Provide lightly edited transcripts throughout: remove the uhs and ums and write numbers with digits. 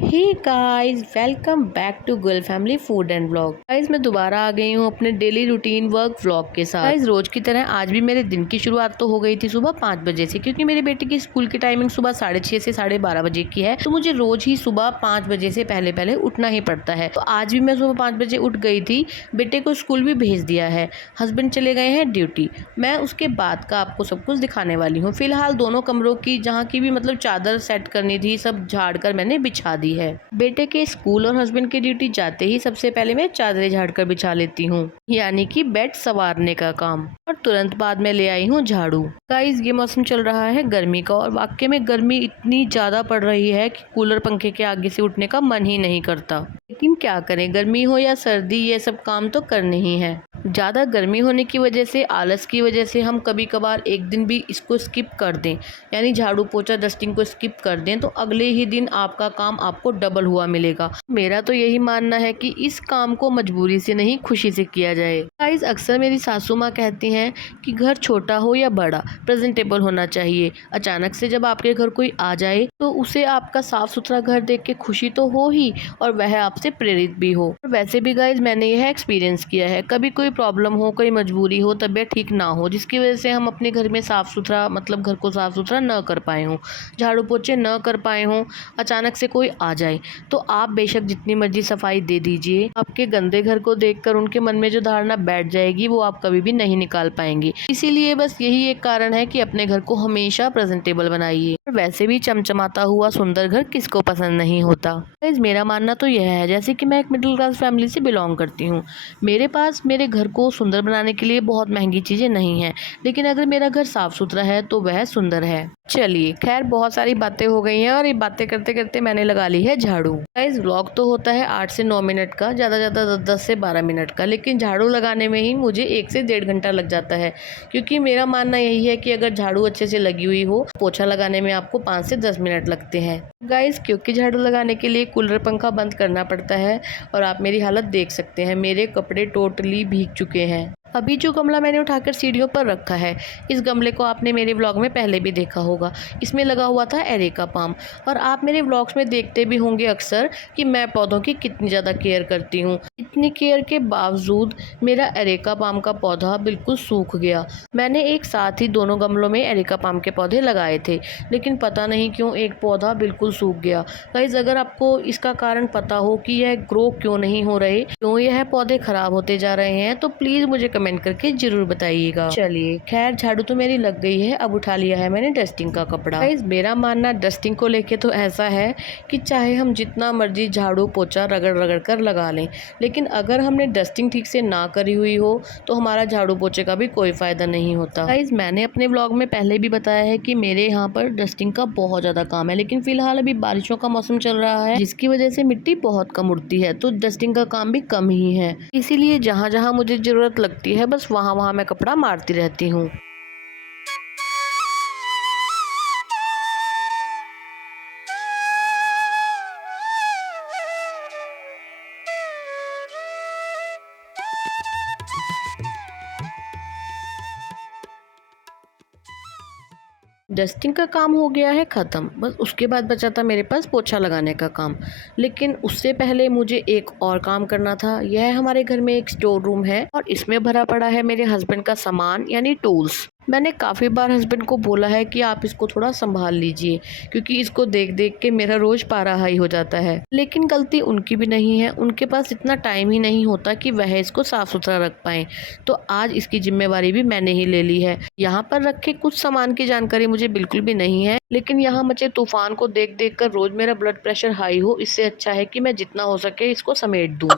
Hey guys, welcome back to girl family food and vlog. Guys, मैं दोबारा आ गई हूँ अपने डेली रूटीन वर्क व्लॉग के साथ। गाइस, रोज की तरह आज भी मेरे दिन की शुरुआत तो हो गई थी सुबह 5 बजे से, क्योंकि मेरे बेटे की स्कूल की टाइमिंग सुबह 6:30 से 12:30 बजे की है। तो मुझे रोज ही सुबह 5 बजे से पहले पहले उठना ही पड़ता है। तो आज भी मैं सुबह 5 बजे उठ गई थी। बेटे को स्कूल भी भेज दिया है, हस्बैंड चले गए हैं ड्यूटी। मैं उसके बाद का आपको सब कुछ दिखाने वाली हूँ। फिलहाल दोनों कमरों की जहाँ की भी चादर सेट करनी थी, सब झाड़ कर मैंने बिछा दी है। बेटे के स्कूल और हस्बैंड की ड्यूटी जाते ही सबसे पहले मैं चादरें झाड़कर बिछा लेती हूँ, यानी कि बेड संवारने का काम। और तुरंत बाद में ले आई हूँ झाड़ू। गाइस, ये मौसम चल रहा है गर्मी का, और वाकई में गर्मी इतनी ज्यादा पड़ रही है कि कूलर पंखे के आगे से उठने का मन ही नहीं करता। लेकिन क्या करें, गर्मी हो या सर्दी, ये सब काम तो करने ही है। ज़्यादा गर्मी होने की वजह से, आलस की वजह से हम कभी कभार एक दिन भी इसको स्किप कर दें, यानी झाड़ू पोछा डस्टिंग को स्किप कर दें, तो अगले ही दिन आपका काम आपको डबल हुआ मिलेगा। मेरा तो यही मानना है कि इस काम को मजबूरी से नहीं, खुशी से किया जाए। गाइस, अक्सर मेरी सासू माँ कहती हैं कि घर छोटा हो या बड़ा, प्रेजेंटेबल होना चाहिए। अचानक से जब आपके घर कोई आ जाए तो उसे आपका साफ सुथरा घर देख के खुशी तो हो ही, और वह आपसे प्रेरित भी हो। वैसे भी गाइस, मैंने यह एक्सपीरियंस किया है, कभी कोई प्रॉब्लम हो, कोई मजबूरी हो, तबीयत ठीक ना हो, जिसकी वजह से हम अपने घर में साफ सुथरा घर को साफ सुथरा न कर पाए हों, झाड़ू पोछे न कर पाए हों, अचानक से कोई आ जाए, तो आप बेशक जितनी मर्जी सफाई दे दीजिए, आपके गंदे घर को देखकर उनके मन में जो धारणा बैठ जाएगी वो आप कभी भी नहीं निकाल पाएंगे। इसीलिए बस यही एक कारण है कि अपने घर को हमेशा प्रेजेंटेबल बनाइए। वैसे भी चमचमाता हुआ सुंदर घर किसको पसंद नहीं होता। गाइस, मेरा मानना तो यह है, जैसे कि मैं एक मिडिल क्लास फैमिली से बिलोंग करती हूँ, मेरे पास मेरे घर को सुंदर बनाने के लिए बहुत महंगी चीजें नहीं हैं, लेकिन अगर मेरा घर साफ सुथरा है तो वह सुंदर है। चलिए, खैर, बहुत सारी बातें हो गई हैं, और ये बातें करते करते मैंने लगा ली है झाड़ू। गाइस, व्लॉग तो होता है 8 से 9 मिनट का, ज्यादा 10 से 12 मिनट का, लेकिन झाड़ू लगाने में ही मुझे 1 से 1.5 घंटा लग जाता है, क्योंकि मेरा मानना यही है कि अगर झाड़ू अच्छे से लगी हुई हो, पोछा लगाने में आपको 5 से 10 मिनट लगते हैं। गाइस, क्योंकि झाड़ू लगाने के लिए कूलर पंखा बंद करना पड़ता है, और आप मेरी हालत देख सकते हैं, मेरे कपड़े टोटली भीग चुके हैं। अभी जो गमला मैंने उठाकर सीढ़ियों पर रखा है, इस गमले को आपने मेरे व्लॉग में पहले भी देखा होगा। इसमें लगा हुआ था एरेका पाम, और आप मेरे व्लॉग्स में देखते भी होंगे अक्सर कि मैं पौधों की कितनी ज़्यादा केयर करती हूँ। इतनी केयर के बावजूद मेरा एरेका पाम का पौधा बिल्कुल सूख गया। मैंने एक साथ ही दोनों गमलों में एरेका पाम के पौधे लगाए थे, लेकिन पता नहीं क्यों एक पौधा बिल्कुल सूख गया। गाइस, अगर आपको इसका कारण पता हो कि यह ग्रो क्यों नहीं हो रहे, क्यों यह पौधे खराब होते जा रहे हैं, तो प्लीज मुझे कमेंट करके जरूर बताइएगा। चलिए, खैर, झाड़ू तो मेरी लग गई है, अब उठा लिया है मैंने डस्टिंग का कपड़ा। गाइस, मेरा मानना डस्टिंग को लेके तो ऐसा है कि चाहे हम जितना मर्जी झाड़ू पोछा रगड़ रगड़ कर लगा लें, लेकिन अगर हमने डस्टिंग ठीक से ना करी हुई हो तो हमारा झाड़ू पोछे का भी कोई फायदा नहीं होता। गाइस, मैंने अपने व्लॉग में पहले भी बताया है कि मेरे यहाँ पर डस्टिंग का बहुत ज्यादा काम है, लेकिन फिलहाल अभी बारिशों का मौसम चल रहा है, जिसकी वजह से मिट्टी बहुत कम उड़ती है, तो डस्टिंग का काम भी कम ही है। इसीलिए जहाँ जहाँ मुझे जरूरत लगती है, बस वहाँ वहाँ मैं कपड़ा मारती रहती हूँ। डस्टिंग का काम हो गया है ख़त्म, बस उसके बाद बचा था मेरे पास पोछा लगाने का काम। लेकिन उससे पहले मुझे एक और काम करना था। यह हमारे घर में एक स्टोर रूम है, और इसमें भरा पड़ा है मेरे हस्बैंड का सामान, यानी टूल्स। मैंने काफ़ी बार हस्बैंड को बोला है कि आप इसको थोड़ा संभाल लीजिए, क्योंकि इसको देख देख के मेरा रोज पारा हाई हो जाता है। लेकिन गलती उनकी भी नहीं है, उनके पास इतना टाइम ही नहीं होता कि वह इसको साफ सुथरा रख पाए। तो आज इसकी जिम्मेवारी भी मैंने ही ले ली है। यहाँ पर रखे कुछ सामान की जानकारी मुझे बिल्कुल भी नहीं है, लेकिन यहाँ मचे तूफान को देख देख कर रोज मेरा ब्लड प्रेशर हाई हो, इससे अच्छा है कि मैं जितना हो सके इसको समेट दूँ।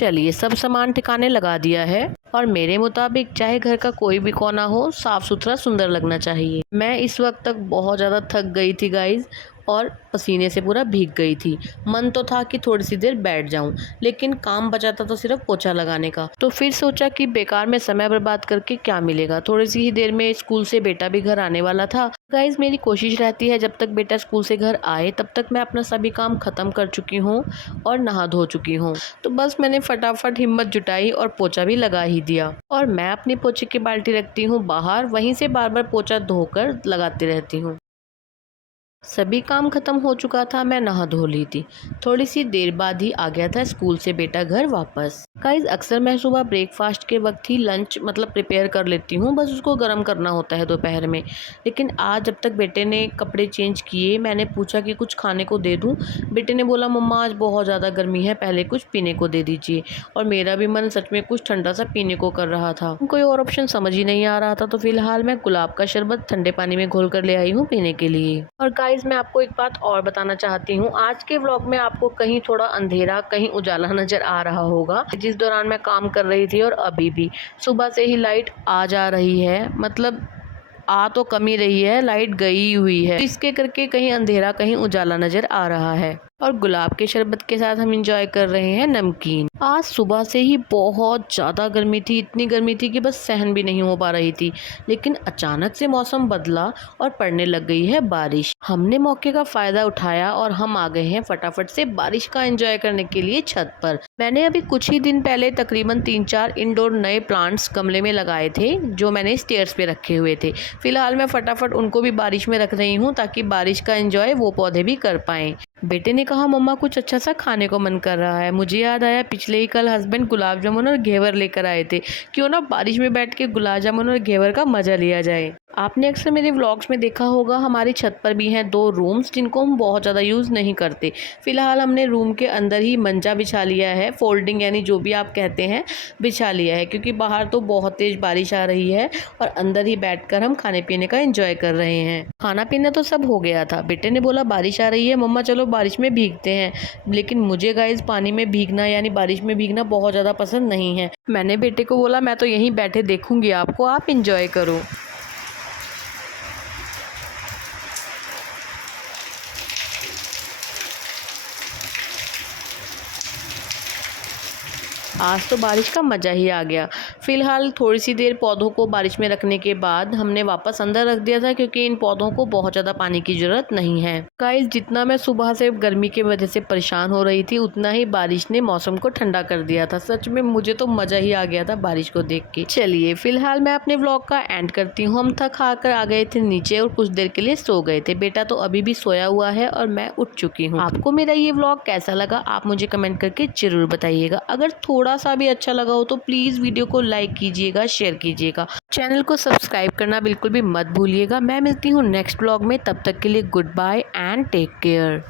चलिए सब सामान ठिकाने लगा दिया है और मेरे मुताबिक चाहे घर का कोई भी कोना हो, साफ सुथरा सुंदर लगना चाहिए। मैं इस वक्त तक बहुत ज़्यादा थक गई थी गाइज और पसीने से पूरा भीग गई थी। मन तो था कि थोड़ी सी देर बैठ जाऊं, लेकिन काम बचा था तो सिर्फ पोछा लगाने का। तो फिर सोचा कि बेकार में समय बर्बाद करके क्या मिलेगा। थोड़ी सी ही देर में स्कूल से बेटा भी घर आने वाला था। गाइज मेरी कोशिश रहती है जब तक बेटा स्कूल से घर आए तब तक मैं अपना सभी काम खत्म कर चुकी हूँ और नहा धो चुकी हूँ। तो बस मैंने फटाफट हिम्मत जुटाई और पोछा भी लगा ही दिया। और मैं अपनी पोछे की बाल्टी रखती हूँ बाहर, वहीं से बार बार पोछा धोकर लगाती रहती हूँ। सभी काम खत्म हो चुका था, मैं नहा धो ली थी। थोड़ी सी देर बाद ही आ गया था स्कूल से बेटा घर वापस। गाइज अक्सर मैं सुबह ब्रेकफास्ट के वक्त ही लंच प्रिपेयर कर लेती हूँ, बस उसको गर्म करना होता है दोपहर में। लेकिन आज जब तक बेटे ने कपड़े चेंज किए, मैंने पूछा कि कुछ खाने को दे दूँ। बेटे ने बोला मम्मा आज बहुत ज़्यादा गर्मी है, पहले कुछ पीने को दे दीजिए। और मेरा भी मन सच में कुछ ठंडा सा पीने को कर रहा था, कोई और ऑप्शन समझ ही नहीं आ रहा था। तो फिलहाल मैं गुलाब का शरबत ठंडे पानी में घोल कर ले आई हूँ पीने के लिए। और गाइज मैं आपको एक बात और बताना चाहती हूँ। आज के व्लॉग में आपको कहीं थोड़ा अंधेरा कहीं उजाला नजर आ रहा होगा। जिस दौरान मैं काम कर रही थी और अभी भी सुबह से ही लाइट आ जा रही है, मतलब आ तो कम ही रही है, लाइट गई हुई है। इसके करके कहीं अंधेरा कहीं उजाला नजर आ रहा है। और गुलाब के शरबत के साथ हम इंजॉय कर रहे हैं नमकीन। आज सुबह से ही बहुत ज़्यादा गर्मी थी, इतनी गर्मी थी कि बस सहन भी नहीं हो पा रही थी। लेकिन अचानक से मौसम बदला और पड़ने लग गई है बारिश। हमने मौके का फ़ायदा उठाया और हम आ गए हैं फटाफट से बारिश का एंजॉय करने के लिए छत पर। मैंने अभी कुछ ही दिन पहले तकरीबन 3-4 इंडोर नए प्लांट्स गमले में लगाए थे, जो मैंने स्टेयर्स पे रखे हुए थे। फिलहाल मैं फटाफट उनको भी बारिश में रख रही हूँ ताकि बारिश का एंजॉय वो पौधे भी कर पाएँ। बेटे ने कहा मम्मा कुछ अच्छा सा खाने को मन कर रहा है। मुझे याद आया पिछले ही कल हस्बैंड गुलाब जामुन और घेवर लेकर आए थे, क्यों ना बारिश में बैठ के गुलाब जामुन और घेवर का मजा लिया जाए। आपने अक्सर मेरे व्लॉग्स में देखा होगा, हमारी छत पर भी हैं 2 रूम्स जिनको हम बहुत ज़्यादा यूज़ नहीं करते। फिलहाल हमने रूम के अंदर ही मंजा बिछा लिया है, फोल्डिंग यानी जो भी आप कहते हैं बिछा लिया है, क्योंकि बाहर तो बहुत तेज़ बारिश आ रही है और अंदर ही बैठकर हम खाने पीने का एंजॉय कर रहे हैं। खाना पीना तो सब हो गया था। बेटे ने बोला बारिश आ रही है मम्मा चलो बारिश में भीगते हैं। लेकिन मुझे गाइस पानी में भीगना यानी बारिश में भीगना बहुत ज़्यादा पसंद नहीं है। मैंने बेटे को बोला मैं तो यहीं बैठे देखूंगी आपको, आप इंजॉय करो। आज तो बारिश का मज़ा ही आ गया। फ़िलहाल थोड़ी सी देर पौधों को बारिश में रखने के बाद हमने वापस अंदर रख दिया था, क्योंकि इन पौधों को बहुत ज़्यादा पानी की ज़रूरत नहीं है। गाइस जितना मैं सुबह से गर्मी की वजह से परेशान हो रही थी, उतना ही बारिश ने मौसम को ठंडा कर दिया था। सच में मुझे तो मज़ा ही आ गया था बारिश को देख के। चलिए फ़िलहाल मैं अपने व्लॉग का एंड करती हूँ। हम थक हार आ गए थे नीचे और कुछ देर के लिए सो गए थे। बेटा तो अभी भी सोया हुआ है और मैं उठ चुकी हूँ। आपको मेरा ये व्लॉग कैसा लगा आप मुझे कमेंट करके ज़रूर बताइएगा। अगर थोड़ा सा भी अच्छा लगा हो तो प्लीज़ वीडियो को लाइक कीजिएगा, शेयर कीजिएगा। चैनल को सब्सक्राइब करना बिल्कुल भी मत भूलिएगा। मैं मिलती हूँ नेक्स्ट ब्लॉग में, तब तक के लिए good bye and take care.